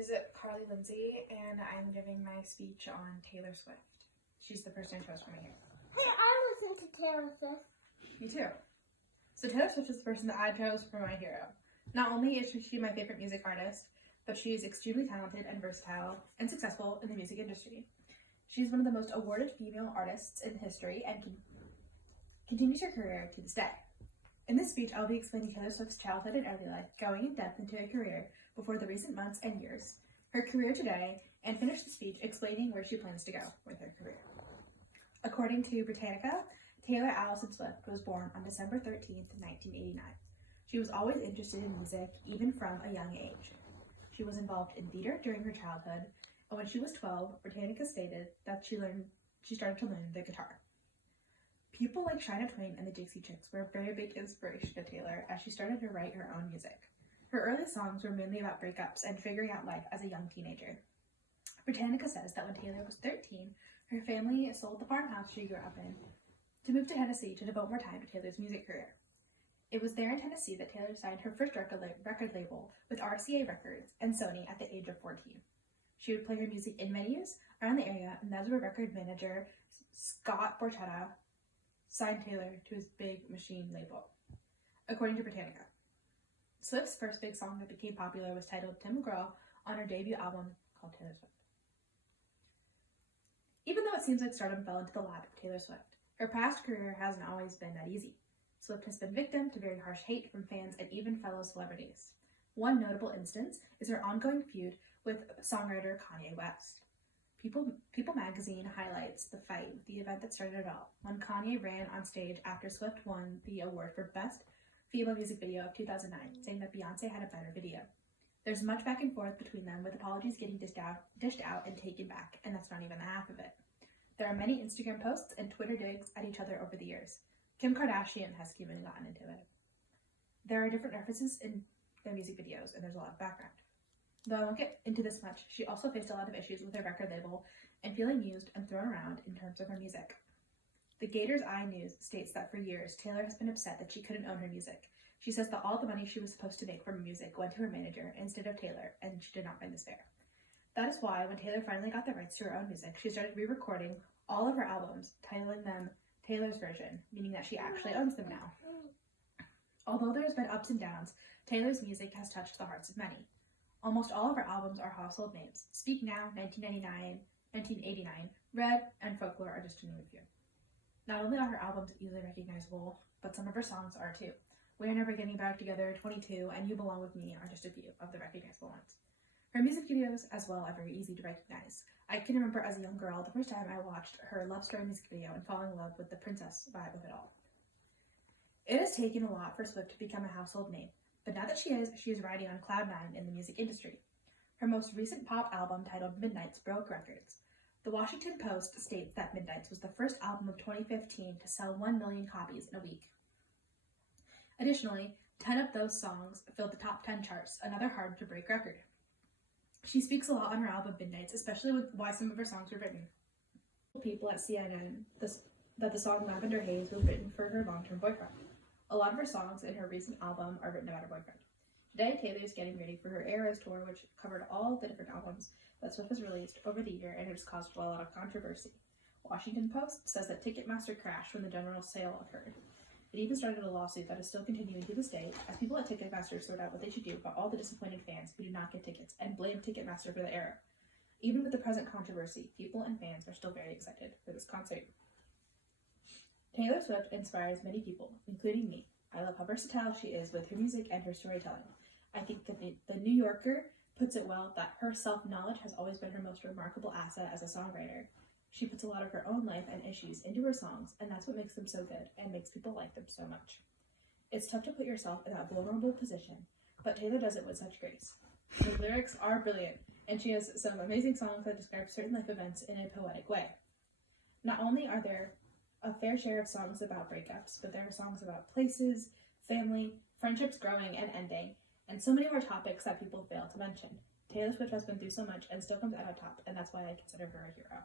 is Carly Lindsay, and I'm giving my speech on Taylor Swift. She's the person I chose for my hero. Hey, I listen to Taylor Swift. Me too. So Taylor Swift is the person that I chose for my hero. Not only is she my favorite music artist, but she is extremely talented and versatile and successful in the music industry. She's one of the most awarded female artists in history and continues her career to this day. In this speech, I'll be explaining Taylor Swift's childhood and early life, going in depth into her career before the recent months and years, her career today, and finish the speech explaining where she plans to go with her career. According to Britannica, Taylor Allison Swift was born on December 13th, 1989. She was always interested in music, even from a young age. She was involved in theater during her childhood, and when she was 12, Britannica stated that she started to learn the guitar. People like Shania Twain and the Dixie Chicks were a very big inspiration to Taylor as she started to write her own music. Her early songs were mainly about breakups and figuring out life as a young teenager. Britannica says that when Taylor was 13, her family sold the farmhouse she grew up in to move to Tennessee to devote more time to Taylor's music career. It was there in Tennessee that Taylor signed her first record label with RCA Records and Sony at the age of 14. She would play her music in venues around the area, and that's where record manager Scott Borchetta signed Taylor to his Big Machine label. According to Britannica, Swift's first big song that became popular was titled Tim McGraw on her debut album called Taylor Swift. Even though it seems like stardom fell into the lap of Taylor Swift, her past career hasn't always been that easy. Swift has been victim to very harsh hate from fans and even fellow celebrities. One notable instance is her ongoing feud with songwriter Kanye West. People magazine highlights the fight, the event that started it all, when Kanye ran on stage after Swift won the award for Best Female Music Video of 2009, saying that Beyonce had a better video. There's much back and forth between them, with apologies getting dished out and taken back, and that's not even the half of it. There are many Instagram posts and Twitter digs at each other over the years. Kim Kardashian has even gotten into it. There are different references in their music videos, and there's a lot of background. Though I won't get into this much, she also faced a lot of issues with her record label and feeling used and thrown around in terms of her music. The Gators Eye News states that for years, Taylor has been upset that she couldn't own her music. She says that all the money she was supposed to make from her music went to her manager instead of Taylor, and she did not find this fair. That is why, when Taylor finally got the rights to her own music, she started re-recording all of her albums, titling them Taylor's version, meaning that she actually owns them now. Although there's been ups and downs, Taylor's music has touched the hearts of many. Almost all of her albums are household names. Speak Now, 1999, 1989, Red, and Folklore are just to name a few. Not only are her albums easily recognizable, but some of her songs are too. We're Never Getting Back Together, 22, and You Belong With Me are just a few of the recognizable ones. Her music videos, as well, are very easy to recognize. I can remember as a young girl, the first time I watched her Love Story music video and falling in love with the princess vibe of it all. It has taken a lot for Swift to become a household name, but now that she is riding on cloud nine in the music industry. Her most recent pop album, titled Midnights, broke records. The Washington Post states that Midnights was the first album of 2015 to sell 1 million copies in a week. Additionally, 10 of those songs filled the top 10 charts, another hard-to-break record. She speaks a lot on her album Midnights, especially with why some of her songs were written. People at CNN that the song Lavender Haze was written for her long-term boyfriend. A lot of her songs in her recent album are written about her boyfriend. Today, Taylor is getting ready for her Eras tour, which covered all the different albums that Swift has released over the year, and it has caused a lot of controversy. Washington Post says that Ticketmaster crashed when the general sale occurred. It even started a lawsuit that is still continuing to this day, as people at Ticketmaster sort out what they should do about all the disappointed fans who did not get tickets and blame Ticketmaster for the error. Even with the present controversy, people and fans are still very excited for this concert. Taylor Swift inspires many people, including me. I love how versatile she is with her music and her storytelling. I think that the New Yorker puts it well that her self-knowledge has always been her most remarkable asset as a songwriter. She puts a lot of her own life and issues into her songs, and that's what makes them so good and makes people like them so much. It's tough to put yourself in that vulnerable position, but Taylor does it with such grace. Her lyrics are brilliant, and she has some amazing songs that describe certain life events in a poetic way. Not only are there a fair share of songs about breakups, but there are songs about places, family, friendships growing and ending, and so many more topics that people fail to mention. Taylor Swift has been through so much and still comes out on top, and that's why I consider her a hero.